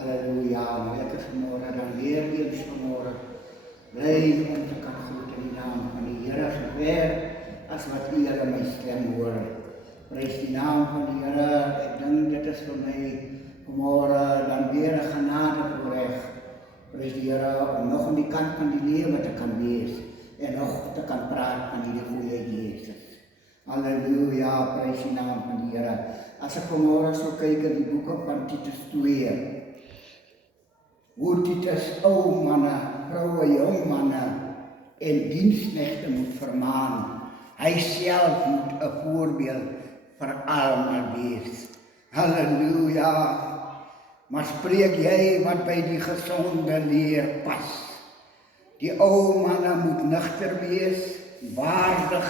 Halleluja, nou ek is vanmorgen dan weer eens vanmorgen bly om te kan groet in die naam van die Here so ver as wat die Here my stem hoor. Prys die naam van die Here, ek dink dit is vir my vanmorgen dan weer 'n genade voorreg. Prys die Here om nog aan die kant van die lewe te kan wees en nog te kan praat van die goeie Jezus. Halleluja, prys die naam van die Here. As ek vanmorgen so kyk in die boeke van Titus 2, hoe Titus ou manne, vroue, jong manne en diensknegte moet vermaan. Hy self moet 'n voorbeeld vir almal wees. Halleluja. Maar spreek jy wat by die gesonde leer pas. Die ou manne moet nugter wees, waardig,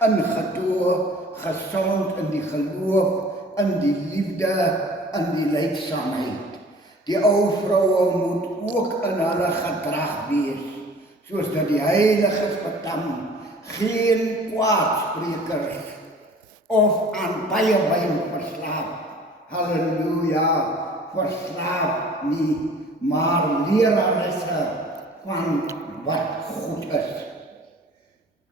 ingetoe, gesond in die geloof, in die liefde, in die lydsaamheid. Die ou vroue moet ook in hulle gedrag wees, soos dat die heiliges betam, geen kwaadsprekers of aan baie wyn verslaaf. Halleluja, verslaaf nie, maar leraresse van wat goed is.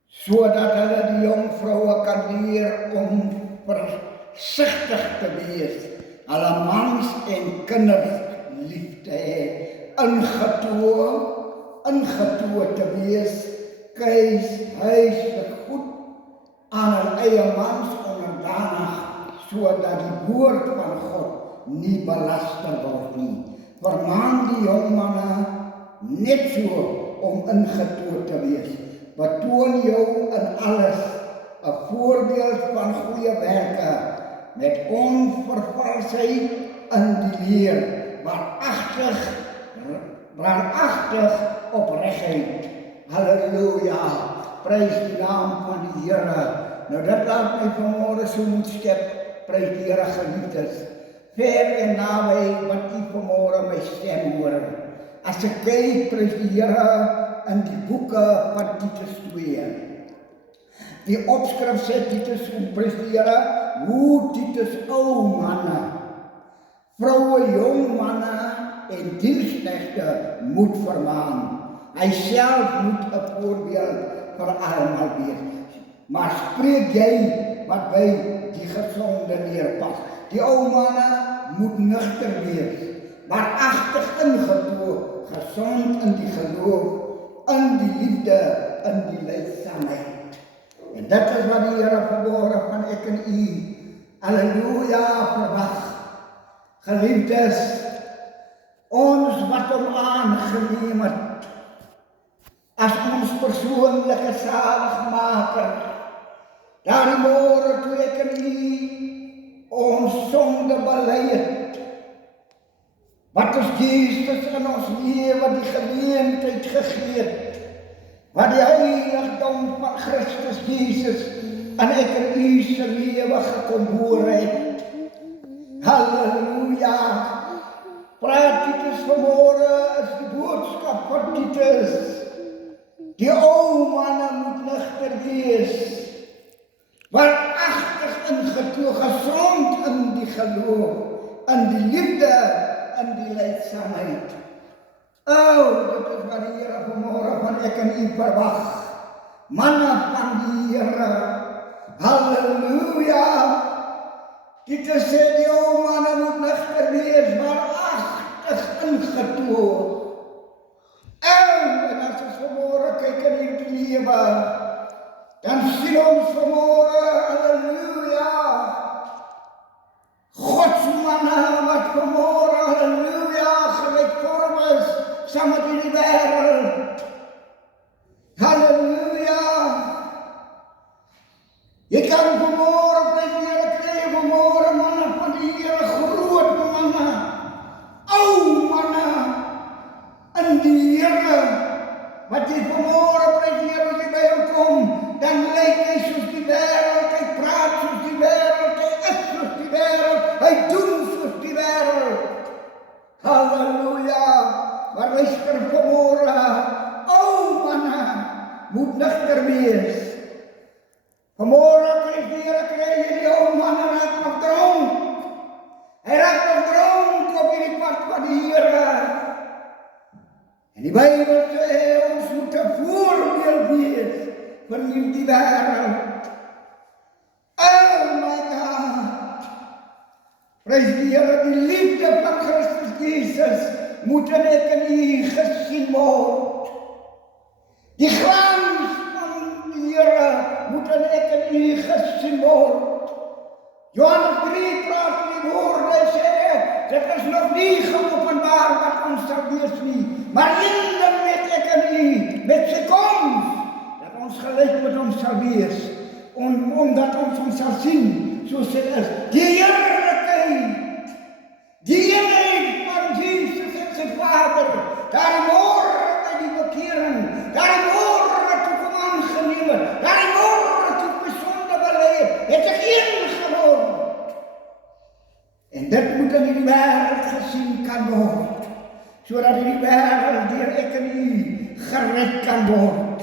Sodat hulle die jong vroue kan leer om versigtig te wees, hulle mans en kinders lief te hê, ingetoe te wees, huislik goed, aan hul eie mans onderdanig, sodat die woord van God nie belaster word nie. Vermaan die jong manne net so om ingetoe te wees. Betoon jou in alles 'n voorbeeld van goeie werke, met onvervalsheid in die leer, waaragtig opregtheid. Halleluja, prys die naam van die Here. Nou dit laat my vanmorgen so moet skep, prys die Here geliefdes. Ver en naby wat u vanmorgen my stem hoor. As ek kyk, prys die Here in die boeke van Titus 2. Die opskrif sê Titus, prys die Here, hoe Titus ou manne, vroue, jong manne en diensknegte moet vermaan. Hy self moet 'n voorbeeld vir almal wees. Maar spreek jy wat by die gesonde leer pas. Die ou manne moet nugter wees, waaragtig ingetoe, gesond in die geloof, in die liefde, in die lydsaamheid. En dit is wat die Here vanmorgen van ek en u, halleluja, verwag. Geliefdes, ons wat hom aangeneem het, as ons persoonlike zaligmaker, daardie môre toe ek en u ons sonde bely het, wat ons Jezus in ons lewe die geleentheid gegee het, wat die heiligdom van Christus Jezus en ek en u se lewe gekom het. Halleluja. Praat Titus vanmorgen is die boodskap van Titus. Die ou manne moet nugter wees, waaragtig ingetoe, gesond in die geloof, in die liefde, in die lydsaamheid. Dit is wat die Here vanmorgen van ek en u verwag. Manne van die Here. Halleluja. Titus sê die ou manne moet nugter wees, waaragtig ingetoe. En as ons vanmorgen kyk in die lewe, dan sien ons vanmorgen, halleluja, godsmanne wat vanmorgen, halleluja, gelykvorm is, saam met die wêreld. Halleluja. Jy kan vanmorgen by die Here kry, vanmorgen manne van die Here, groot manne, ou manne, in die Here, wat jy vanmorgen by die Here, as jy by hom kom, dan lyk hy soos die wêreld, hy praat soos die wêreld, hy is soos die wêreld, hy doen soos die wêreld. Halleluja. Maar luister vanmorgen, ou manne, moet nugter wees. Vanmorgen kry jy die ou manne raak nog dronk. Hy raak nog dronk op hierdie pad van die Here. En die Bijbel sê ons moet 'n voorbeeld wees vir hierdie wêreld. Oh my God! Prys die Here, die liefde van Christus Jesus moet in ek en u gesien word. Die glans van die Here moet in ek en u gesien word. Johannes 3 praat in die woorde sê, dit is nog nie geopenbaar wat ons sal wees nie, maar eendag met ek en u, met sy koms, dat ons gelyk met hom sal wees, omdat ons hom sal sien, soos hy is. Die heerlikheid, die eenheid van Jesus en sy Vader, daar môre by die bekering, daar môre toe kom aangeneem het, daar môre toe besonde beleef, het ek een geword. En dit moet in die wêreld gesien kan word, sodat die wêreld deur ek en u gered kan word.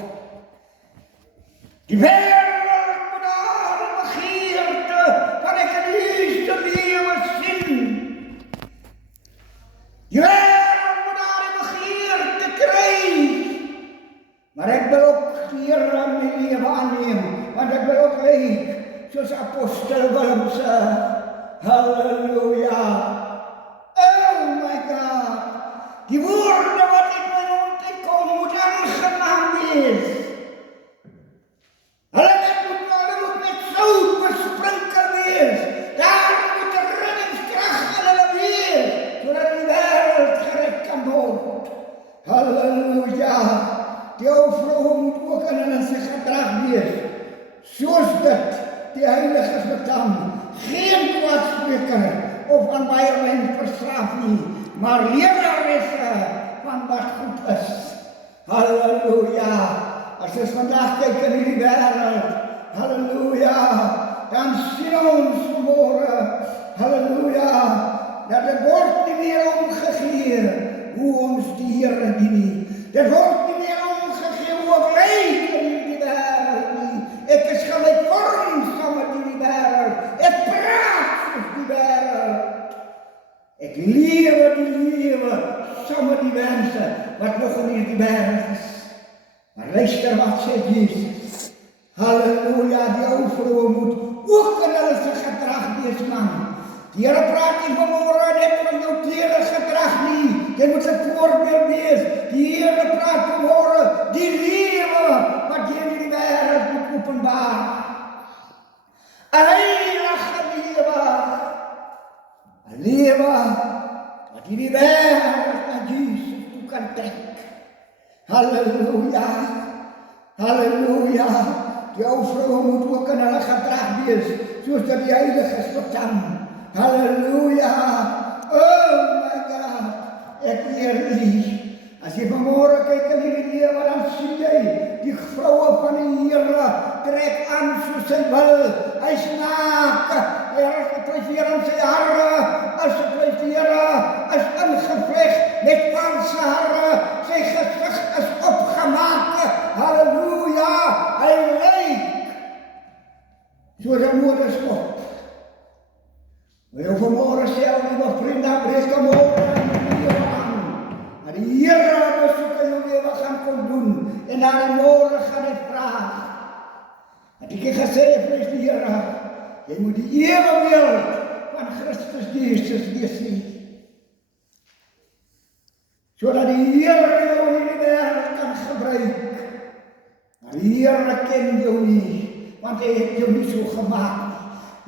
Die wêreld moet daar begeerte van ek en u se lewe sien. Die wêreld moet daar begeerte kry. Maar ek wil ook die Here in my lewe aanneem, want ek wil ook lyk soos apostel Willem se. Halleluja! Oh my God! Die woorde wat in my mond uitkom moet aangenaam wees. Hulle moet met sout besprinkel wees. Daar moet 'n reddingskrag in hulle wees, sodat die wêreld gered kan word. Halleluja! Die ou vrou moet ook in hulle se gedrag wees, soos dit die heiliges betam. Geen kwaadspreker of aan baie wyn verslaaf nie, maar lewensresse van wat goed is. Halleluja! As ons vandag kyk in die wêreld, halleluja, dan sien ons môre, halleluja, dat dit word nie meer omgegee hoe ons die Here dien nie. Dit word nie meer omgegee hoe ek lyk in die wêreld nie. Ek is gelykvormig saam met die wêreld. Ek praat soos die wêreld. Ek lewe die lewe saam met die mense wat nog in hierdie wêreld is. Maar luister wat sê Jesus. Halleluja, die ou vrou moet ook in hulle se gedrag wees, man. Die Here praat nie vanmôre net van jou klere gedrag nie. Jy moet 'n voorbeeld wees. Die Here praat vanmôre die lewe wat jy in die wêreld moet openbaar. 'n heilige lewe. 'n lewe wat in die wêreld aan Jesus toe kan trek. Halleluja. Halleluja. Die ou vrou moet ook in hulle gedrag wees, soos dat die heiliges betam. Halleluja. Oh my God. Ek eer u. As jy vanmôre kyk in hierdie lewe, dan sien jy die vroue van die Here trek aan soos hy wil. Hy's naak. Here trek weer aan sy hare. Asseblief die Here is ingevleg met valse hare. Sy gesig is opgemaak. Halleluja. Hy lyk soos 'n moederskop. Wil vanmôre sê, liewe vriende, breek môre aan die lewe aan. Maar die Here besoek in jou lewe gaan kom doen. En na die môre gaan hy vra. Het ek gesê, prys die Here, jy moet die ewebeeld van Christus Jesus wees nie. Sodat die Here jou in die wêreld kan gebruik. Maar die Here ken jou nie, want hy het jou nie so gemaak.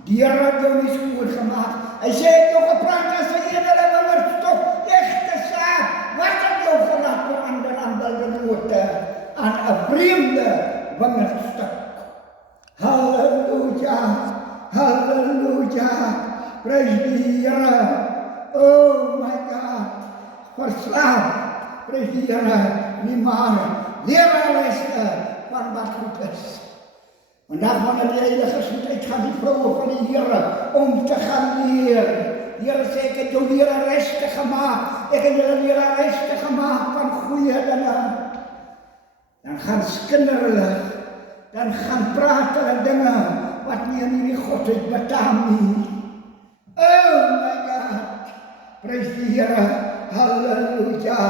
Die Here het jou nie so goed gemaak. Hy sê, ek jou geplant as 'n edele wingerdstok, egte saad, wat het jou gelaat verander aan wilde note, aan 'n vreemde wingerdstok. Halleluja, halleluja, prys die Here. Oh my God, verslaaf, prys die Here, nie maar lewensresse van wat goed is. Vandag wanneer die heiliges moet uitgaan, die vroue van die Here, om te gaan leer. Die Here sê, ek het jou leraarste gemaak, ek het jou leraarste gemaak van goeie dinge. Dan gaan skinder hulle, dan gaan praat hulle dinge, wat nie in hierdie Godheid betaam nie. Oh my God, prys die Here, halleluja,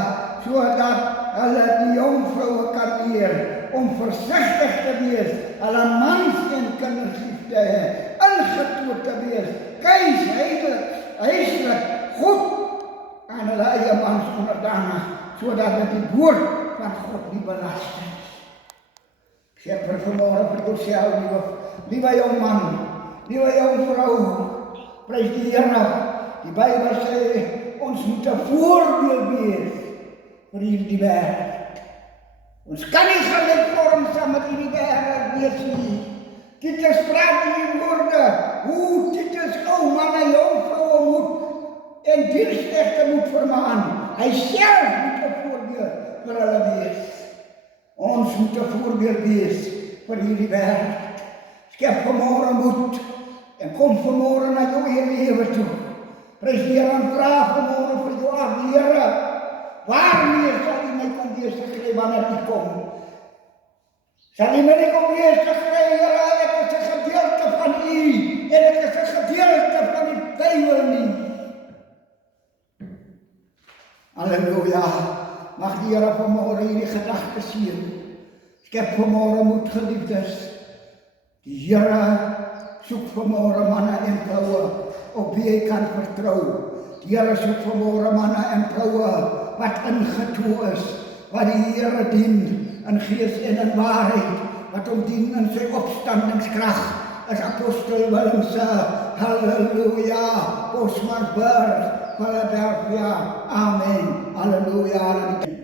sodat hulle die jong vroue kan leer om versigtig te wees, hulle mans en kinders lief te hê, ingetoot te wees, huislik, goed aan hulle eie mans onderdanig, sodat dit die woord van God nie belast is. Ek sê vir vanmôre vir jouself, liewe jong man, liewe jong vrou, prys die Here. Die Bybel sê, ons moet 'n voorbeeld wees vir hierdie wêreld. Ons kan nie gelykvorm saam met hierdie wêreld wees nie. Titus praat die woorde, hoe Titus ou manne en jong vroue moet en diensknegte moet vermaan. Hy self moet 'n voorbeeld vir hulle wees. Ons moet 'n voorbeeld wees vir hierdie wêreld. Skep vanmôre moed en kom vanmôre na jou eie lewe toe. Prys die Here en vra vanmôre vir jou af, Here, waarmee sal U my kom weerskry wanneer U kom? Sal U my kom weerskry, Here, ek is 'n gedeelte van U en ek is 'n gedeelte van die duiwel nie. Halleluja, mag die Here vanmôre hierdie gedagte seën. Skep vanmôre moed, geliefdes. Die Here soek vanmôre manne en vroue op wie hy kan vertrou. Die Here soek vanmôre manne en vroue wat ingetoe is, wat die Here dien in gees en in waarheid, wat hom dien in sy opstandingskrag, as apostel Willem se, halleluja, Bosmansburg, Philadelphia, amen, halleluja.